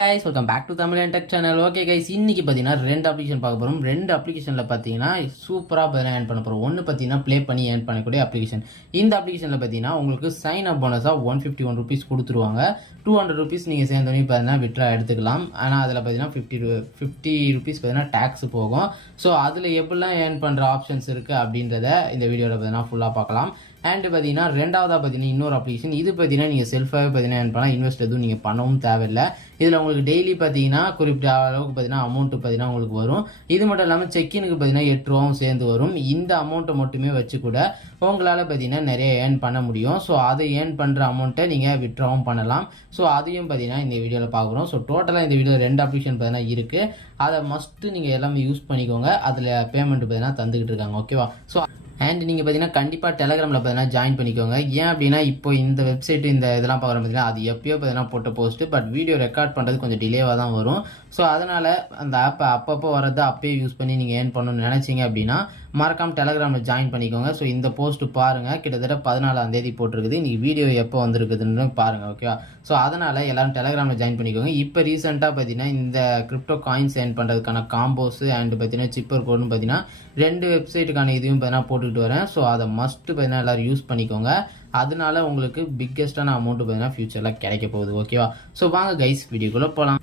Guys welcome back to Tamil and tech channel. Okay guys, இன்னைக்கு பார்த்தீங்கன்னா ரெண்டு அப்ளிகேஷன் பார்க்க போகிறோம். ரெண்டு அப்ளிகேஷனில் பார்த்தீங்கன்னா சூப்பராக பார்த்தீங்கன்னா ஏர்ன் பண்ண போகிறோம். ஒன்று பார்த்தீங்கன்னா ப்ளே பண்ணி ஏர்ன் பண்ணக்கூடிய அப்ளிகேஷன். இந்த அப்ளிகேஷனில் பார்த்தீங்கன்னா உங்களுக்கு சைன் அப் போனஸாக 151 rupees கொடுத்துருவாங்க. 200 rupees நீங்கள் சேர்ந்தோன்னே பார்த்தீங்கன்னா விட்ரா எடுத்துக்கலாம். ஆனால் அதில் பார்த்தீங்கன்னா 50 rupees பார்த்தீங்கன்னா டேக்ஸ் போகும். ஸோ அதில் எப்படிலாம் ஏர்ன் பண்ணுற ஆப்ஷன்ஸ் இருக்குது அப்படின்றத இந்த வீடியோவில் பார்த்தீங்கன்னா ஃபுல்லாக பார்க்கலாம். அண்ட் பார்த்தீங்கன்னா ரெண்டாவதாக பார்த்தீங்கன்னா இன்னொரு அப்ளிகேஷன். இது பார்த்தீங்கன்னா நீங்கள் செல்ஃபாகவே பார்த்தீங்கன்னா ஏர்ன் பண்ணலாம். இன்வெஸ்ட் எதுவும் நீங்கள் பண்ணவும் தேவையில்லை. இதில் உங்களுக்கு டெய்லி பார்த்தீங்கன்னா குறிப்பிட்ட அளவுக்கு பார்த்தீங்கன்னா அமௌண்ட்டு பார்த்தீங்கன்னா உங்களுக்கு வரும். இது மட்டும் இல்லாமல் செக்கினுக்கு பார்த்தீங்கன்னா 8 ரூபாவும் சேர்ந்து வரும். இந்த அமௌண்ட்டை மட்டுமே வச்சு கூட உங்களால் பார்த்தீங்கன்னா நிறைய ஏர்ன் பண்ண முடியும். ஸோ அதை ஏர்ன் பண்ணுற அமௌண்ட்டை நீங்கள் விட்ராவும் பண்ணலாம். ஸோ அதையும் பார்த்தீங்கன்னா இந்த வீடியோவில் பார்க்குறோம். ஸோ டோட்டலாக இந்த வீடியோவில் ரெண்டு அப்ளிகேஷன் பார்த்தீங்கன்னா இருக்குது. அதை மஸ்ட்டு நீங்கள் எல்லாமே யூஸ் பண்ணிக்கோங்க. அதில் பேமெண்ட் பார்த்தீங்கன்னா தந்துக்கிட்டு இருக்காங்க. ஓகேவா? ஸோ அண்ட் நீங்கள் பார்த்தீங்கன்னா கண்டிப்பாக டெலகிராமில் பார்த்தீங்கன்னா ஜாயின் பண்ணிக்கோங்க. ஏன் அப்படின்னா இப்போ இந்த வெப்சைட் இந்த இதெல்லாம் பார்க்குற பார்த்தீங்கன்னா அது எப்பயோ பார்த்தீங்கன்னா போட்ட போஸ்ட்டு, பட் வீடியோ ரெக்கார்ட் பண்ணுறது கொஞ்சம் டிலேவாக தான் வரும். ஸோ அதனால் அந்த ஆப்பை அப்பப்போ வரது அப்பயே யூஸ் பண்ணி நீங்கள் ஏர்ன் பண்ணணும்னு நினச்சிங்க அப்படின்னா மறக்காமல் டெலகிராமில் ஜாயின் பண்ணிக்கோங்க. ஸோ இந்த போஸ்ட்டு பாருங்கள், கிட்டத்தட்ட 14ஆம் தேதி போட்டிருக்குது. இன்றைக்கி வீடியோ எப்போ வந்திருக்குதுன்னு பாருங்கள். ஓகேவா? ஸோ அதனால் எல்லோரும் டெலகிராமில் ஜாயின் பண்ணிக்கோங்க. இப்போ ரீசெண்டாக பார்த்தீங்கன்னா இந்த கிரிப்டோ காயின்ஸ் ஏர்ன் பண்ணுறதுக்கான காம்போஸு அண்ட் பார்த்தீங்கன்னா சிப்பர் கோடுன்னு பார்த்தீங்கன்னா ரெண்டு வெப்சைட்டுக்கான இதையும் பார்த்தீங்கன்னா போட்டுக்கிட்டு வரேன். ஸோ அதை மஸ்ட்டு பார்த்தீங்கன்னா எல்லோரும் யூஸ் பண்ணிக்கோங்க. அதனால உங்களுக்கு பிக்கெஸ்டான அமௌண்ட்டு பார்த்தீங்கன்னா ஃபியூச்சரில் கிடைக்க போகுது. ஓகேவா? ஸோ வாங்க கைஸ் வீடியோக்குள்ளே போகலாம்.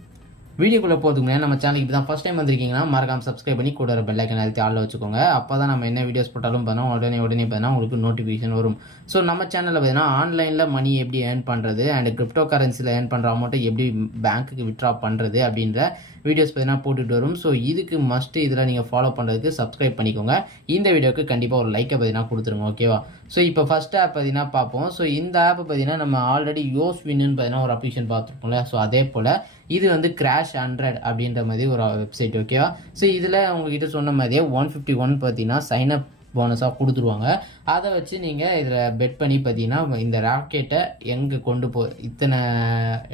வீடியோக்குள்ளே போகிறதுக்கு முன்னாடி நம்ம சேனலுக்கு இப்போ தான் ஃபஸ்ட் டைம் வந்திருக்கீங்கன்னா மறக்காம சப்ஸ்கிரைப் பண்ணி கூட பெல் ஐக்கன் அழுத்தி ஆளில் வச்சுக்கோங்க. அப்போ தான் நம்ம என்ன வீடியோஸ் போட்டாலும் பண்ணோம் உடனே பார்த்தீங்கன்னா உங்களுக்கு நோட்டிஃபிகேஷன் வரும். ஸோ நம்ம சேனலில் பார்த்தீங்கன்னா ஆன்லைனில் மணி எப்படி ஏர்ன் பண்ணுறது அண்ட் கிரிப்டோ கரன்சியில் ஏர்ன் பண்ணுற அமௌண்ட்டை எப்படி பேங்க்குக்கு விட்ரா பண்ணுறது அப்படின்ற வீடியோஸ் பார்த்தீங்கன்னா போட்டுட்டு வரும். ஸோ இதுக்கு மஸ்ட்டு இதில் நீங்கள் ஃபாலோ பண்ணுறதுக்கு சப்ஸ்கிரைப் பண்ணிக்கோங்க. இந்த வீடியோக்கு கண்டிப்பாக ஒரு லைக்கை பார்த்தீங்கன்னா கொடுத்துருங்க. ஓகேவா? ஸோ இப்போ ஃபஸ்ட் ஆப் பார்த்தீங்கன்னா பார்ப்போம். ஸோ இந்த ஆப் பார்த்தீங்கன்னா நம்ம ஆல்ரெடி யோஸ்வின்னு பார்த்தீங்கன்னா ஒரு அப்ளிகேஷன் பார்த்துருப்போம்ல. ஸோ அதே போல் இது வந்து கிராஷ் 100 அப்படின்ற மாதிரி ஒரு வெப்சைட். ஓகேவா? ஸோ இதில் உங்ககிட்ட சொன்ன மாதிரியே 151 பார்த்தீங்கன்னா சைன் அப் போனஸாக கொடுத்துருவாங்க. அதை வச்சு நீங்கள் இதில் பெட் பண்ணி பார்த்தீங்கன்னா இந்த ராக்கெட்டை எங்கே கொண்டு இத்தனை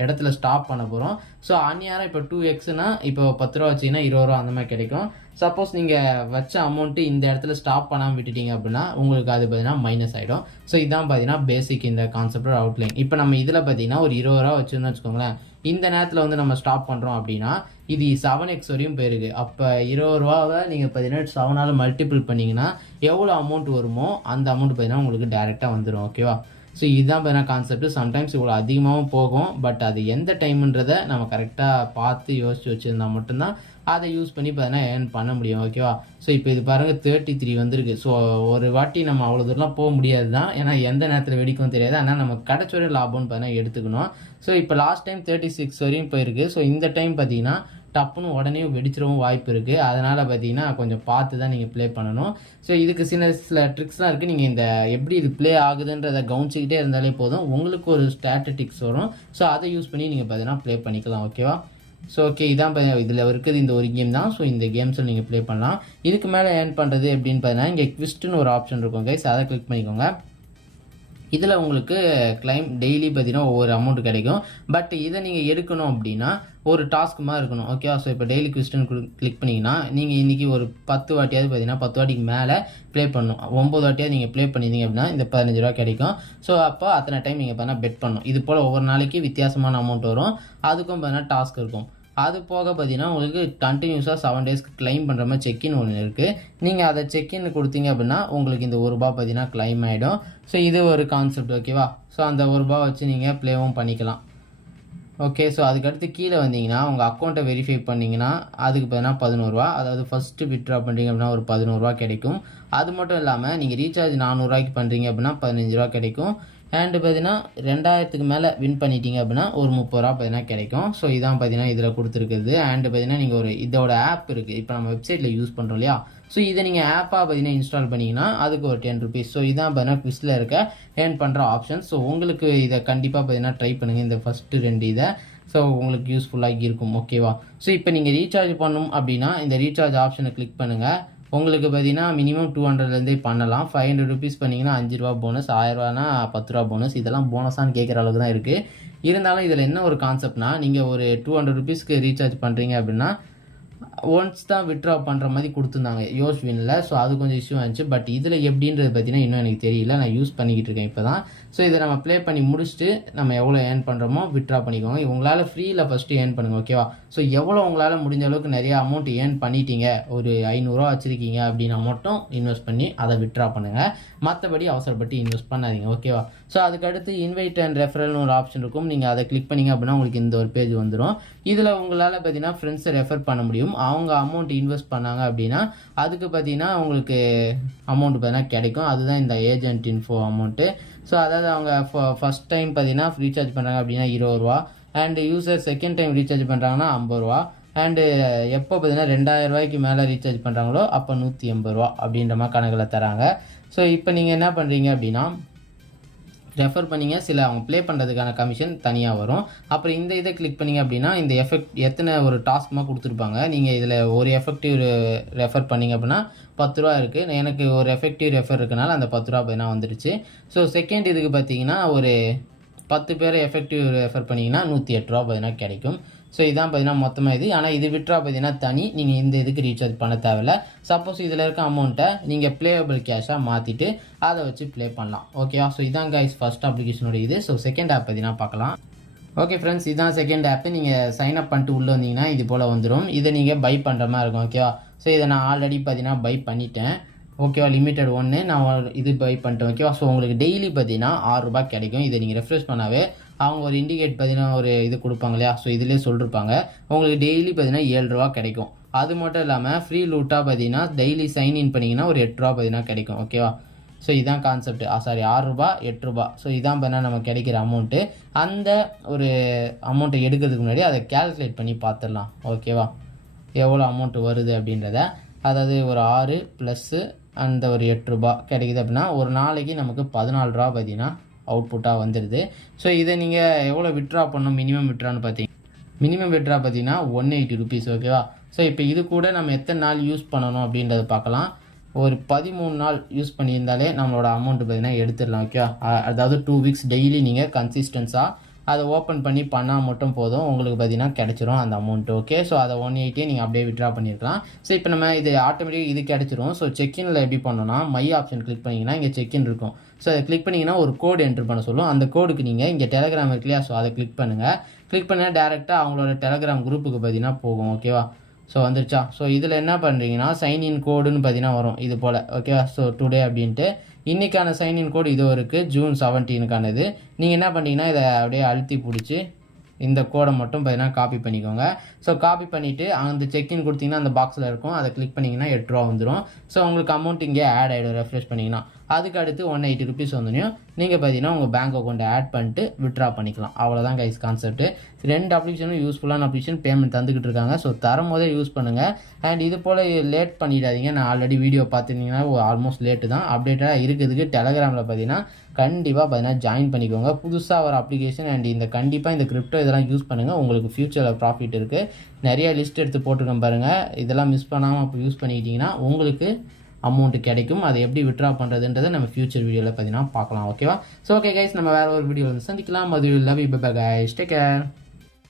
இடத்துல ஸ்டாப் பண்ண போகிறோம். ஸோ அந்நியாரம் இப்போ 2xனா இப்போ 10 ரூபா வச்சிங்கன்னா 20 ரூபா அந்த மாதிரி கிடைக்கும். சப்போஸ் நீங்கள் வச்ச அமௌண்ட்டு இந்த இடத்துல ஸ்டாப் பண்ணாமல் விட்டுட்டீங்க அப்படின்னா உங்களுக்கு அது பார்த்தீங்கன்னா மைனஸ் ஆகிடும். ஸோ இதான் பார்த்தீங்கன்னா பேசிக் இந்த கான்செப்டோட அவுட்லைன். இப்போ நம்ம இதில் பார்த்தீங்கன்னா ஒரு 20 ரூபா வச்சுருந்தோம் வச்சுக்கோங்களேன். இந்த நேரத்தில் வந்து நம்ம ஸ்டாப் பண்ணுறோம் அப்படின்னா இது 7x வரையும் போயிருக்கு. அப்போ 20 ரூபாவை நீங்கள் பார்த்தீங்கன்னா 7ஆல் மல்டிபிள் பண்ணிங்கன்னா எவ்வளோ அமௌண்ட் வருமோ அந்த அமௌண்ட் பார்த்தீங்கன்னா உங்களுக்கு டேரெக்டாக வந்துடும். ஓகேவா? ஸோ இதுதான் பார்த்தீங்கன்னா கான்செப்ட். சம்டைம்ஸ் இவ்வளோ அதிகமாகவும் போகும். பட் அது எந்த டைம்ன்றதை நம்ம கரெக்டாக பார்த்து யோசித்து வச்சுருந்தா மட்டும்தான் அதை யூஸ் பண்ணி பார்த்தீங்கன்னா ஏர்ன் பண்ண முடியும். ஓகேவா? ஸோ இப்போ இது பாருங்கள் 33 வந்திருக்கு. ஸோ ஒரு வாட்டி நம்ம அவ்வளோ தூரம்லாம் போக முடியாது தான், ஏன்னா எந்த நேரத்தில் வெடிக்கும் தெரியாது. ஆனால் நம்ம கிடைச்ச வரையும் லாபம்னு பார்த்தீங்கன்னா எடுத்துக்கணும். ஸோ இப்போ லாஸ்ட் டைம் 36 வரையும் போயிருக்கு. ஸோ இந்த டைம் பார்த்தீங்கன்னா டப்புன்னு உடனே வெடிச்சிடவும் வாய்ப்பு இருக்குது. அதனால் பார்த்தீங்கன்னா கொஞ்சம் பார்த்து தான் நீங்கள் ப்ளே பண்ணணும். ஸோ இதுக்கு சில ட்ரிக்ஸ்லாம் இருக்குது. நீங்கள் இந்த எப்படி இது ப்ளே ஆகுதுன்றதை கவனிச்சிக்கிட்டே இருந்தாலே போதும், உங்களுக்கு ஒரு ஸ்டாட்டிஸ்டிக்ஸ் வரும். ஸோ அதை யூஸ் பண்ணி நீங்கள் பார்த்தீங்கன்னா ப்ளே பண்ணிக்கலாம். ஓகேவா? ஸோ ஓகே, இதான் இதில் இருக்குது இந்த ஒரு கேம் தான். ஸோ இந்த கேம்ஸில் நீங்கள் ப்ளே பண்ணலாம். இதுக்கு மேலே ஏர்ன் பண்ணுறது எப்படின்னு பார்த்தீங்கன்னா இங்கே க்விஸ்ட்டுன்னு ஒரு ஆப்ஷன் இருக்கும் கைஸ், அதை கிளிக் பண்ணிக்கோங்க. இதில் உங்களுக்கு கிளைம் டெய்லி பார்த்தீங்கன்னா ஒவ்வொரு அமௌண்ட் கிடைக்கும். பட் இதை நீங்கள் எடுக்கணும் அப்படின்னா ஒரு டாஸ்க் மாதிரி இருக்கணும். ஓகேவா? ஸோ இப்போ டெய்லி கிறிஸ்டன் கிளிக் பண்ணிங்கன்னா நீங்கள் இன்றைக்கி ஒரு 10 வாட்டியாவது பார்த்தீங்கன்னா 10 வாட்டிக்கு மேலே ப்ளே பண்ணணும். 9 வாட்டியாவது நீங்கள் ப்ளே பண்ணியிருந்தீங்க அப்படின்னா இந்த 15 ரூபா கிடைக்கும். ஸோ அப்போ அத்தனை டைம் நீங்கள் பார்த்தீங்கன்னா பெட் பண்ணணும். இது போல் ஒவ்வொரு நாளைக்கு வித்தியாசமான அமௌண்ட் வரும். அதுக்கும் பார்த்தீங்கன்னா டாஸ்க் இருக்கும். அது போக பார்த்தீங்கன்னா உங்களுக்கு கண்டினியூஸாக 7 டேஸ்க்கு கிளைம் பண்ணுற மாதிரி செக்இன் ஒன்று இருக்குது. நீங்கள் அதை செக்இன் கொடுத்தீங்க அப்படின்னா உங்களுக்கு இந்த 1 ரூபா பார்த்தீங்கன்னா கிளைம் ஆகிடும். ஸோ இது ஒரு கான்செப்ட். ஓகேவா? ஸோ அந்த 1 ரூபா வச்சு நீங்கள் ப்ளேவும் பண்ணிக்கலாம். ஓகே, ஸோ அதுக்கடுத்து கீழே வந்தீங்கன்னா உங்கள் அக்கௌண்ட்டை வெரிஃபை பண்ணிங்கன்னா அதுக்கு பார்த்தீங்கன்னா 11 ரூபா, அதாவது ஃபஸ்ட்டு வித்ட்ரா பண்ணுறீங்க அப்படின்னா ஒரு 11 ரூபா கிடைக்கும். அது மட்டும் இல்லாமல் நீங்கள் ரீசார்ஜ் 400 ரூபாய்க்கு பண்ணுறீங்க அப்படின்னா 15 ரூபா கிடைக்கும். அண்டு பார்த்தீங்கன்னா 2000க்கு மேலே வின் பண்ணிட்டீங்க அப்படின்னா ஒரு 30 ரூபா பார்த்தீங்கன்னா கிடைக்கும். ஸோ இதான் பார்த்தீங்கன்னா இதில் கொடுத்துருக்குது. அண்டு பார்த்தீங்கன்னா நீங்கள் ஒரு இதோட ஆப் இருக்குது, இப்போ நம்ம வெப்சைட்டில் யூஸ் பண்ணுறோம் இல்லையா? ஸோ இதை நீங்கள் ஆப்பாக பார்த்தீங்கன்னா இன்ஸ்டால் பண்ணிங்கன்னா அதுக்கு ஒரு 10 rupees. ஸோ இதான் பார்த்தீங்கன்னா குவிஸில் இருக்க ஏர்ன் பண்ணுற ஆப்ஷன். ஸோ உங்களுக்கு இதை கண்டிப்பாக பார்த்தீங்கன்னா ட்ரை பண்ணுங்கள், இந்த ஃபஸ்ட்டு 2 இதை. ஸோ உங்களுக்கு யூஸ்ஃபுல்லாக இருக்கும். ஓகேவா? ஸோ இப்போ நீங்கள் ரீசார்ஜ் பண்ணணும் அப்படின்னா இந்த ரீசார்ஜ் ஆப்ஷனை கிளிக் பண்ணுங்கள். உங்களுக்கு பார்த்தீங்கன்னா மினிமம் 200லேருந்தே பண்ணலாம். 500 rupees பண்ணிங்கன்னா 5 ரூபா போனஸ், 1000 ரூபானா 10 ரூபா போனஸ். இதெல்லாம் போனஸான்னு கேட்குற அளவுக்கு தான் இருக்குது. இருந்தாலும் இதில் என்ன ஒரு கான்செப்ட்னா நீங்கள் ஒரு 200 rupeesக்கு ரீசார்ஜ் பண்ணுறீங்க அப்படின்னா ஒன்ஸ் தான் வித்ட்ரா பண்ணுற மாதிரி கொடுத்துருந்தாங்க யோஸ்வினில். ஸோ அது கொஞ்சம் இஷ்யூ ஆச்சு. பட் இதில் எப்படின்றது பார்த்தீங்கன்னா இன்னும் எனக்கு தெரியல, நான் யூஸ் பண்ணிக்கிட்டு இருக்கேன் இப்போ தான். ஸோ இதை நம்ம ப்ளே பண்ணி முடிச்சுட்டு நம்ம எவ்வளோ ஏர்ன் பண்ணுறோமோ வித்ட்ரா பண்ணிக்கோங்க. உங்களால் ஃப்ரீயில் ஃபஸ்ட்டு ஏர்ன் பண்ணுங்கள், ஓகேவா? ஸோ எவ்வளோ உங்களால் முடிஞ்ச அளவுக்கு நிறைய அமௌண்ட் ஏர்ன் பண்ணிட்டீங்க, ஒரு 500 ரூபா வச்சுருக்கீங்க அப்படின்னா மட்டும் இன்வெஸ்ட் பண்ணி அதை வித்ட்ரா பண்ணுங்கள். மற்றபடி அவசரப்பட்டு இன்வெஸ்ட் பண்ணாதீங்க, ஓகேவா? ஸோ அதுக்கடுத்து இன்வைட் அண்ட் ரெஃபரல்னு ஒரு ஆப்ஷன் இருக்கும். நீங்கள் அதை கிளிக் பண்ணிங்க அப்படின்னா உங்களுக்கு இந்த ஒரு பேஜ் வந்துடும். இதில் உங்களால் பார்த்தீங்கன்னா ஃப்ரெண்ட்ஸை ரெஃபர் பண்ண முடியும். அவங்க அமௌண்ட் இன்வெஸ்ட் பண்ணாங்க அப்படின்னா அதுக்கு பார்த்தீங்கன்னா உங்களுக்கு அமௌண்ட் பார்த்தீங்கன்னா கிடைக்கும். அதுதான் இந்த ஏஜென்ட் இன்ஃபோ அமௌண்ட்டு. ஸோ அதாவது அவங்க ஃபஸ்ட் டைம் பார்த்தீங்கன்னா ரீசார்ஜ் பண்ணுறாங்க அப்படின்னா 20 ரூபா, and user second time recharge பண்ணுறாங்கன்னா 50 ரூபா, அண்டு எப்போ பார்த்தீங்கன்னா 2000 ரூபாய்க்கு மேலே ரீசார்ஜ் பண்ணுறாங்களோ அப்போ 180 ரூபா அப்படின்ற மாதிரி கணக்கில் தராங்க. ஸோ இப்போ நீங்கள் என்ன பண்ணுறீங்க அப்படின்னா ரெஃபர் பண்ணிங்க, சில அவங்க ப்ளே பண்ணுறதுக்கான கமிஷன் தனியாக வரும். அப்புறம் இந்த இதை கிளிக் பண்ணிங்க அப்படின்னா இந்த எஃபெக்ட் எத்தனை ஒரு டாஸ்க்மாக கொடுத்துருப்பாங்க. நீங்கள் இதில் ஒரு எஃபெக்டிவ் ரெஃபர் பண்ணிங்க அப்படின்னா 10 ரூபா இருக்குது. எனக்கு ஒரு எஃபெக்டிவ் ரெஃபர் இருக்கனால அந்த 10 ரூபா பார்த்தீங்கன்னா வந்துடுச்சு. ஸோ செகண்ட் இதுக்கு பார்த்தீங்கன்னா ஒரு 10 பேரை எஃபெக்டிவ் ரெஃபர் பண்ணிங்கன்னா 108 ரூபா பார்த்தீங்கன்னா கிடைக்கும். ஸோ இதான் பார்த்தீங்கன்னா மொத்தமாக இது. ஆனால் இது விட்ரா பார்த்தீங்கன்னா தனி, நீங்கள் இந்த இதுக்கு ரீசார்ஜ் பண்ண தேவையில்ல. சப்போஸ் இதில் இருக்க அமௌண்ட்டை நீங்கள் ப்ளேயபிள் கேஷாக மாற்றிட்டு அதை வச்சு ப்ளே பண்ணலாம், ஓகேவா? ஸோ இதான் கைஸ் ஃபஸ்ட் அப்ளிகேஷனோட இது. ஸோ செகண்ட் ஆப் பார்த்தீங்கன்னா பார்க்கலாம். ஓகே ஃப்ரெண்ட்ஸ், இதுதான் செகண்ட் ஆப்பு. நீங்கள் சைன் அப் பண்ணிட்டு உள்ளே வந்தீங்கன்னா இது போல் வந்துடும். இதை நீங்கள் பை பண்ணுற மாதிரி இருக்கும், ஓகேவா? ஸோ இதை நான் ஆல்ரெடி பார்த்தீங்கன்னா பை பண்ணிட்டேன், ஓகேவா? லிமிட்டட் 1 நான் இது பை பண்ணிட்டேன், ஓகேவா? ஸோ உங்களுக்கு டெய்லி பார்த்தீங்கன்னா 6 ரூபா கிடைக்கும். இதை நீங்கள் ரெஃப்ரெஷ் பண்ணாவே அவங்க ஒரு இண்டிகேட் பார்த்தீங்கன்னா ஒரு இது கொடுப்பாங்க இல்லையா? ஸோ இதிலே சொல்லிருப்பாங்க உங்களுக்கு டெய்லி பார்த்தீங்கன்னா 7 ரூபா கிடைக்கும். அது மட்டும் இல்லாமல் ஃப்ரீ லூட்டாக பார்த்தீங்கன்னா டெய்லி சைன்இன் பண்ணிங்கன்னா ஒரு 8 ரூபா பார்த்தீங்கன்னா கிடைக்கும், ஓகேவா? ஸோ இதான் கான்செப்ட். சாரி, 6 ரூபா 8 ரூபா. ஸோ இதான் பார்த்தீங்கன்னா நமக்கு கிடைக்கிற அமௌண்ட்டு. அந்த ஒரு அமௌண்ட்டை எடுக்கிறதுக்கு முன்னாடி அதை கேல்குலேட் பண்ணி பார்த்துடலாம், ஓகேவா? எவ்வளோ அமௌண்ட்டு வருது அப்படின்றத. அதாவது ஒரு 6 ப்ளஸ்ஸு அந்த ஒரு 8 ரூபா கிடைக்குது அப்படின்னா ஒரு நாளைக்கு நமக்கு 14 ரூபா பார்த்தீங்கன்னா அவுட்புட்டாக வந்துடுது. ஸோ இதை நீங்கள் எவ்வளோ விட்ரா பண்ணணும், மினிமம் விட்ரான்னு மினிமம் விட்ரா பார்த்தீங்கன்னா 180 ருபீஸ், ஓகேவா? ஸோ இப்போ இது கூட நம்ம எத்தனை நாள் யூஸ் பண்ணணும் அப்படின்றத பார்க்கலாம். ஒரு 13 நாள் யூஸ் பண்ணியிருந்தாலே நம்மளோட அமௌண்ட்டு பார்த்தீங்கன்னா எடுத்துடலாம், ஓகேவா? அதாவது 2 வீக்ஸ் டெய்லி நீங்கள் கன்சிஸ்டன்ஸாக அதை ஓப்பன் பண்ணி பண்ணால் மட்டும் போதும், உங்களுக்கு பார்த்தீங்கன்னா கிடச்சிரும் அந்த அமௌண்ட்டு, ஓகே? ஸோ அதை 180 நீங்கள் அப்படியே விட்ரா பண்ணியிருக்கலாம். ஸோ இப்போ நம்ம இது ஆட்டோமேட்டிக்காக இது கிடச்சிரும். ஸோ செக்இனில் எப்படி பண்ணோன்னா மை ஆப்ஷன் கிளிக் பண்ணிங்கன்னா இங்கே செக்இன் இருக்கும். ஸோ அதை கிளிக் பண்ணிங்கன்னா ஒரு கோடு என்ட்ரு பண்ண சொல்லும். அந்த கோடுக்கு நீங்கள் இங்கே டெலகிராம் இருக்கு இல்லையா? ஸோ அதை கிளிக் பண்ணுங்கள். கிளிக் பண்ணால் டேரெக்டாக அவங்களோட டெலகிராம் குரூப்புக்கு பார்த்தீங்கன்னா போகும், ஓகேவா? ஸோ வந்துருச்சா? ஸோ இதில் என்ன பண்ணுறீங்கன்னா சைன்இன் கோடுன்னு பார்த்தீங்கன்னா வரும் இது போல், ஓகேவா? ஸோ டுடே அப்படின்ட்டு இன்றைக்கான சைன்இன் கோடு இதோ இருக்குது, ஜூன் 17க்கானது. நீங்கள் என்ன பண்ணிங்கன்னா இதை அப்படியே அழுத்தி பிடிச்சி இந்த கோடை மட்டும் பார்த்தீங்கன்னா காப்பி பண்ணிக்கோங்க. ஸோ காப்பி பண்ணிவிட்டு அந்த செக்இன் கொடுத்தீங்கன்னா அந்த பாக்ஸில் இருக்கும், அதை கிளிக் பண்ணிங்கன்னா 8 ரூபா வந்துடும். ஸோ உங்களுக்கு அமௌண்ட் இங்கே ஆட் ஆகிடும் ரெஃப்ரெஷ் பண்ணிங்கன்னா. அதுக்கு அடுத்து 180 ருபீஸ் வந்துடும். நீங்கள் பார்த்தீங்கன்னா உங்கள் பேங்க் அக்கௌண்ட்டை ஆட் பண்ணிட்டு விட்ரா பண்ணிக்கலாம். அவ்வளோதான் கைஸ் கான்செப்ட். 2 அப்ளிகேஷனும் யூஸ்ஃபுல்லான அப்ளிகேஷன், பேமெண்ட் தந்துக்கிட்டு இருக்காங்க. ஸோ தரும் போதே யூஸ் பண்ணுங்கள். அண்ட் இது போல் லேட் பண்ணிடாதீங்க. நான் ஆல்ரெடி வீடியோ பார்த்துருந்தீங்கன்னா ஆல்மோஸ்ட் லேட்டு தான். அப்டேட்டாக இருக்கிறதுக்கு டெலகிராமில் பார்த்தீங்கன்னா கண்டிப்பாக பார்த்தீங்கன்னா ஜாயின் பண்ணிக்கோங்க. புதுசாக வர அப்ளிகேஷன் அண்ட் இந்த கண்டிப்பாக இந்த கிரிப்டோ இதெல்லாம் யூஸ் பண்ணுங்கள். உங்களுக்கு ஃப்யூச்சரில் ப்ராஃபிட் இருக்குது. நிறைய லிஸ்ட் எடுத்து போட்டுருக்கேன் பாருங்கள். இதெல்லாம் மிஸ் பண்ணாமல் அப்போ யூஸ் பண்ணிக்கிட்டிங்கன்னா உங்களுக்கு அமௌண்ட்டு கிடைக்கும். அதை எப்படி விட்ரா பண்ணுறதுன்றதை நம்ம ஃபியூச்சர் வீடியோவில் பார்த்தீங்கன்னா பார்க்கலாம், ஓகேவா? ஸோ ஓகே கைஸ், நம்ம வேறு ஒரு வீடியோவில் சந்திக்கலாம். அது love you, bye bye guys, take care.